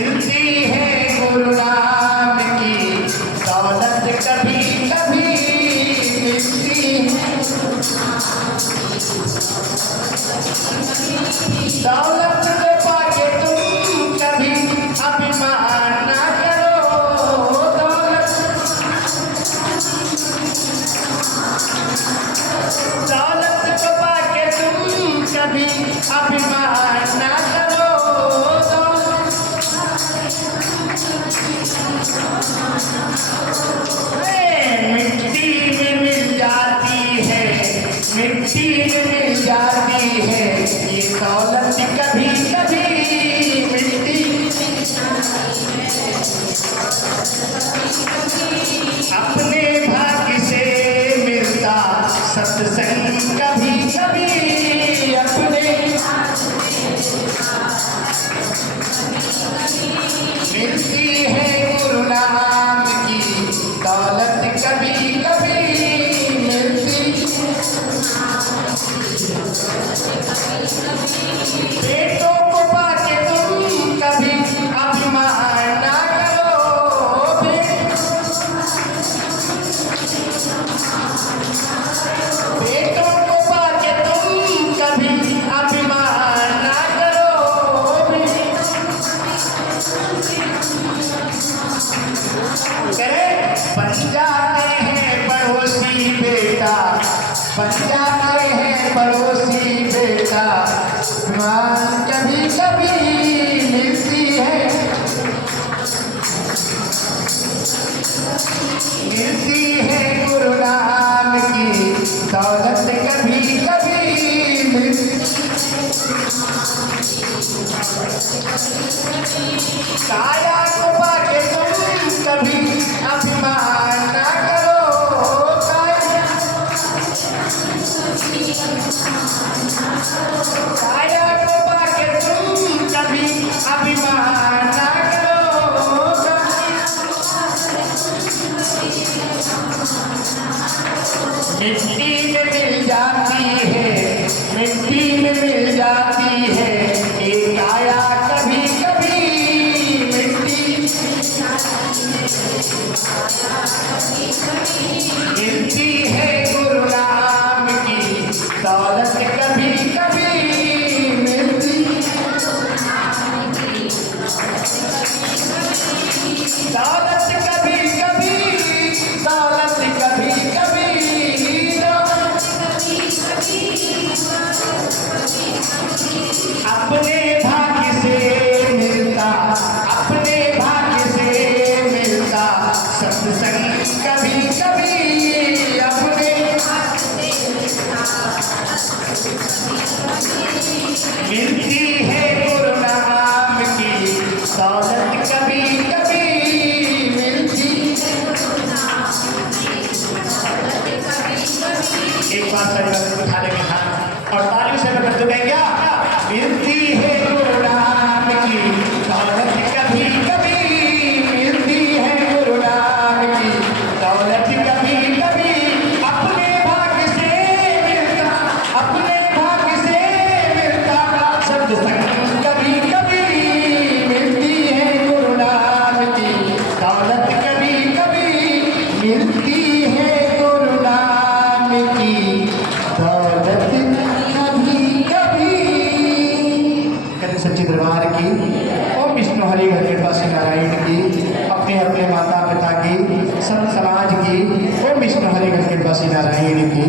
मिलती है गुरु नाम की दौलत कभी कभी मिलती है। दौलत को पाके तुम कभी अभिमान ना करो। दौलत को पाके तुम कभी अभिमान ना करो। मिट्टी में मिल जाती है, मिट्टी में मिल जाती है ये दौलत कभी कभी मिट्टी। अपने भाग्य से मिलता सत्संग कभी कभी। अपने मिलती है गुरु नाम की दौलत कभी कभी मिलती। बेटों को पाके तुम कभी अभिमान ना करो। बेटों को पाके तुम कभी अभिमान ना करो। बन जाते हैं पड़ोसी बेटा, बन जाते हैं पड़ोसी बेटा। मान कभी कभी मिलती है, मिलती है गुरु नाम की दौलत कभी कभी मिलती। काया को पाके तुम कभी अभिमान ना करो। काया को पाके तुम कभी अभिमान ना करो। मिट्टी में मिल जाती है, मिट्टी में मिल जाती है ये काया कभी कभी मिट्टी। मिलती है गुरु नाम की दौलत कभी कभी मिलती। दौलत कभी कभी, दौलत कभी कभी, अपने भाग्य से मिलता, अपने भाग्य से मिलता सत्संग कभी कभी। अपने मिलती है गुरु नाम की दौलत कभी कभी मिलती। एक बार सर उठा लेंगे हाथ और तालियों से मैं कर दूंगा। मिलती है गुरु नाम की दौलत कभी कभी, मिलती है गुरु नाम की दौलत कभी कभी। अपने भाग्य से मिलता, अपने भाग्य से मिलता सत्संग कभी कभी। मिलती है गुरु नाम की दौलत कभी कभी, मिलती है गुरु नाम की दौलत कभी कभी। सच्ची दरबार की ओम विष्णु हरि कृपासी नारायण की, अपने अपने माता पिता की, संत समाज की ओम विष्णु हरि कृपासी नारायण की।